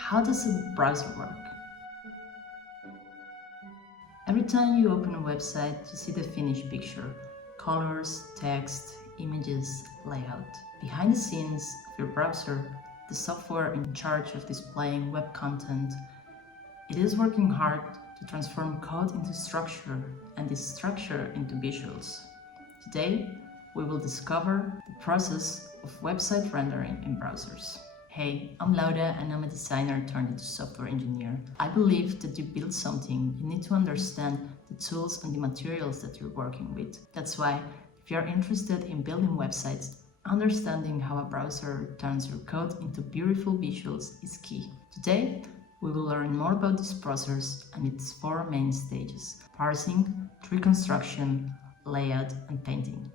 how does a browser work? Every time you open a website, you see the finished picture: colors, text, images, layout. Behind the scenes of your browser, the software in charge of displaying web content, it is working hard to transform code into structure and this structure into visuals. Today, we will discover the process of website rendering in browsers. Hey, I'm Laura and I'm a designer turned into software engineer. I believe that you build something, you need to understand the tools and the materials that you're working with. That's why, if you're interested in building websites, understanding how a browser turns your code into beautiful visuals is key. Today, we will learn more about this process and its four main stages: parsing, tree construction, layout, and painting.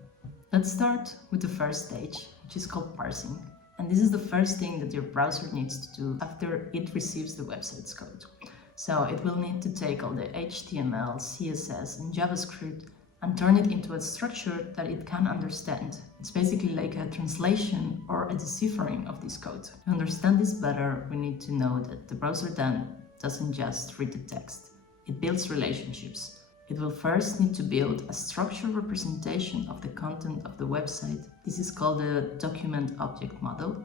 Let's start with the first stage, which is called parsing. And this is the first thing that your browser needs to do after it receives the website's code. So it will need to take all the HTML, CSS, and JavaScript and turn it into a structure that it can understand. It's basically like a translation or a deciphering of this code. To understand this better, we need to know that the browser then doesn't just read the text, it builds relationships. It will first need to build a structured representation of the content of the website. This is called the document object model,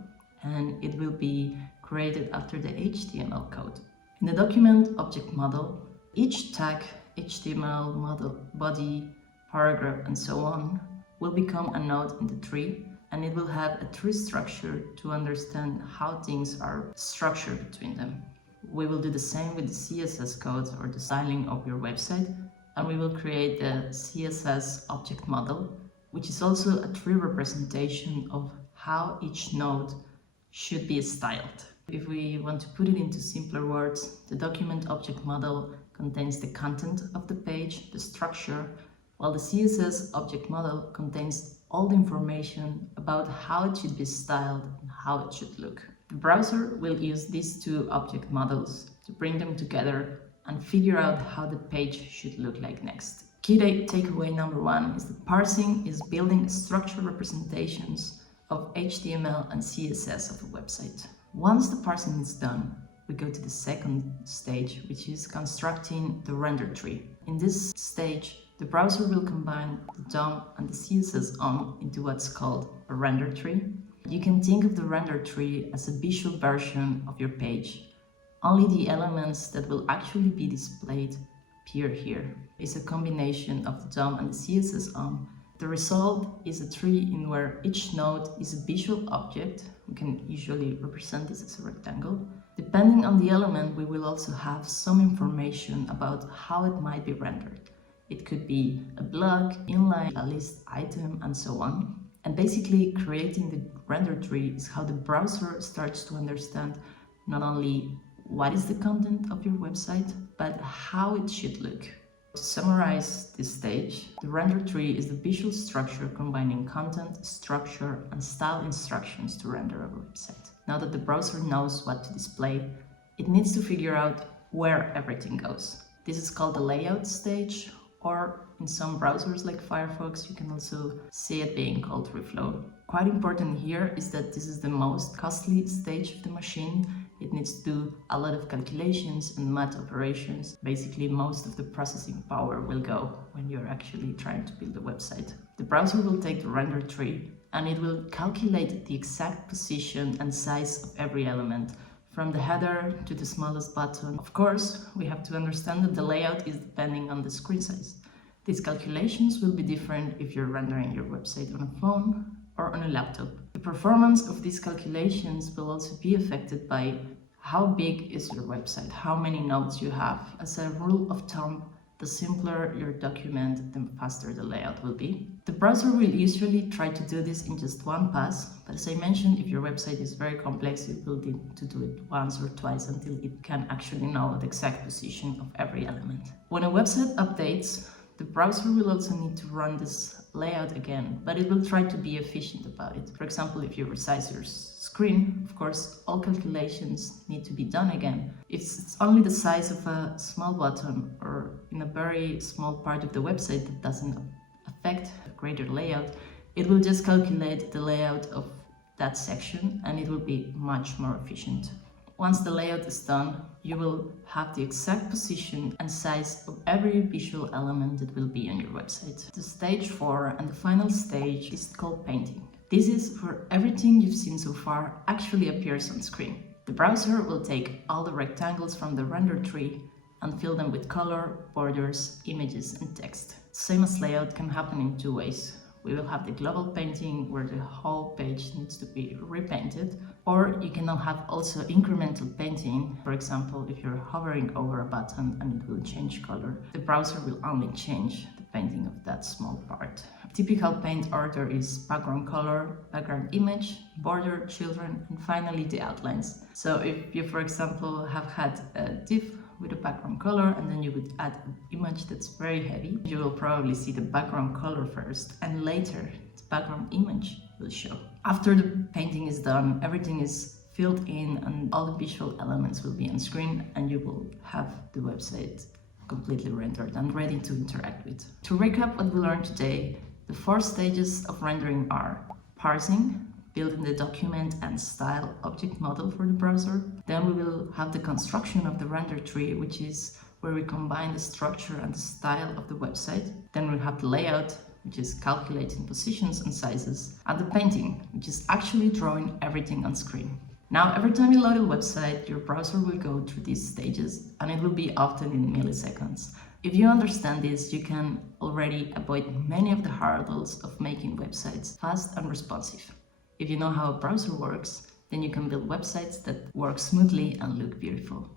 and it will be created after the HTML code. In the document object model, each tag, HTML, model, body, paragraph, and so on, will become a node in the tree, and it will have a tree structure to understand how things are structured between them. We will do the same with the CSS code or the styling of your website, and we will create the CSS object model, which is also a tree representation of how each node should be styled. If we want to put it into simpler words, the document object model contains the content of the page, the structure, while the CSS object model contains all the information about how it should be styled and how it should look. The browser will use these two object models to bring them together and figure out how the page should look like next. Key takeaway number one is that parsing is building structured representations of HTML and CSS of a website. Once the parsing is done, we go to the second stage, which is constructing the render tree. In this stage, the browser will combine the DOM and the CSS into what's called a render tree. You can think of the render tree as a visual version of your page. Only the elements that will actually be displayed appear here. It's a combination of the DOM and the CSS OM. The result is a tree in where each node is a visual object. We can usually represent this as a rectangle. Depending on the element, we will also have some information about how it might be rendered. It could be a block, inline, a list item, and so on. And basically, creating the render tree is how the browser starts to understand not only what is the content of your website, but how it should look. To summarize this stage, the render tree is the visual structure combining content, structure, and style instructions to render a website. Now that the browser knows what to display, it needs to figure out where everything goes. This is called the layout stage, or in some browsers like Firefox, you can also see it being called reflow. Quite important here is that this is the most costly stage of the machine. It needs to do a lot of calculations and math operations. Basically, most of the processing power will go when you're actually trying to build a website. The browser will take the render tree and it will calculate the exact position and size of every element, from the header to the smallest button. Of course, we have to understand that the layout is depending on the screen size. These calculations will be different if you're rendering your website on a phone or on a laptop. The performance of these calculations will also be affected by how big is your website, how many nodes you have. As a rule of thumb, the simpler your document, the faster the layout will be. The browser will usually try to do this in just one pass, but as I mentioned, if your website is very complex, it will need to do it once or twice until it can actually know the exact position of every element. When a website updates, the browser will also need to run this layout again, but it will try to be efficient about it. For example, if you resize your screen, of course, all calculations need to be done again. If it's only the size of a small button or in a very small part of the website that doesn't affect a greater layout, it will just calculate the layout of that section and it will be much more efficient. Once the layout is done, you will have the exact position and size of every visual element that will be on your website. The stage 4 and the final stage is called painting. This is where everything you've seen so far actually appears on screen. The browser will take all the rectangles from the render tree and fill them with color, borders, images, and text. Same as layout can happen in 2 ways. We will have the global painting where the whole page needs to be repainted, or you can now have also incremental painting. For example, if you're hovering over a button and it will change color, the browser will only change the painting of that small part. Typical paint order is background color, background image, border, children, and finally the outlines. So if you, for example, have had a div with a background color and then you would add an image that's very heavy, you will probably see the background color first and later the background image will show. After the painting is done, everything is filled in and all the visual elements will be on screen and you will have the website completely rendered and ready to interact with. To recap what we learned today, the 4 stages of rendering are parsing, building the document and style object model for the browser. Then we will have the construction of the render tree, which is where we combine the structure and the style of the website. Then we'll have the layout, which is calculating positions and sizes, and the painting, which is actually drawing everything on screen. Now, every time you load a website, your browser will go through these stages, and it will be often in milliseconds. If you understand this, you can already avoid many of the hurdles of making websites fast and responsive. If you know how a browser works, then you can build websites that work smoothly and look beautiful.